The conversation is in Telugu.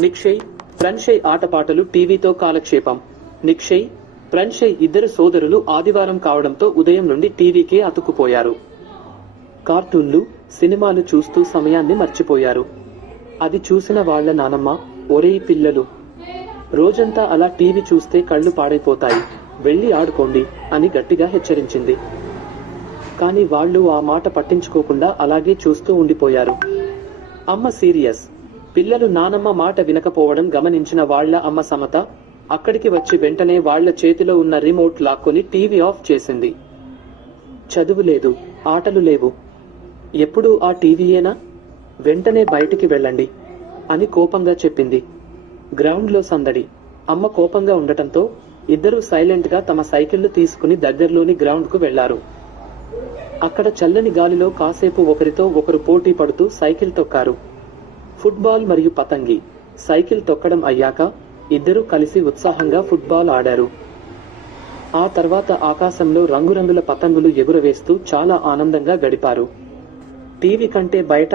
నిక్షయ్, ప్రణ్షయ్ ఆటపాటలు టీవీతో కాలక్షేపం. నిక్షయ్, ప్రణ్షయ్ ఇద్దరు సోదరులు ఆదివారం కావడంతో ఉదయం నుండి టీవీకే అతుక్కుపోయారు. కార్టూన్లు, సినిమాలు చూస్తూ సమయాన్ని మర్చిపోయారు. అది చూసిన వాళ్ల నానమ్మ, ఒరేయ్ పిల్లలు, రోజంతా అలా టీవీ చూస్తే కళ్ళు పాడైపోతాయి, వెళ్లి ఆడుకోండి అని గట్టిగా హెచ్చరించింది. కాని వాళ్లు ఆ మాట పట్టించుకోకుండా అలాగే చూస్తూ ఉండిపోయారు. అమ్మ సీరియస్. పిల్లలు నానమ్మ మాట వినకపోవడం గమనించిన వాళ్ల అమ్మ సమత అక్కడికి వచ్చి వెంటనే వాళ్ల చేతిలో ఉన్న రిమోట్ లాక్కొని టీవీ ఆఫ్ చేసింది. చదువు లేదు, ఆటలు లేవు, ఎప్పుడూ ఆ టీవీయేనా? వెంటనే బయటికి వెళ్ళండి అని కోపంగా చెప్పింది. గ్రౌండ్లో సందడి. అమ్మ కోపంగా ఉండటంతో ఇద్దరూ సైలెంట్ గా తమ సైకిళ్లు తీసుకుని దగ్గర్లోని గ్రౌండ్ కు వెళ్లారు. అక్కడ చల్లని గాలిలో కాసేపు ఒకరితో ఒకరు పోటీ పడుతూ సైకిల్ తొక్కారు. ఫుట్బాల్ మరియు పతంగి. సైకిల్ తొక్కడం అయ్యాక ఇద్దరూ కలిసి ఉత్సాహంగా ఫుట్బాల్ ఆడారు. ఆ తర్వాత ఆకాశంలో రంగురంగుల పతంగులు ఎగురవేస్తూ చాలా ఆనందంగా గడిపారు. టీవీ కంటే బయట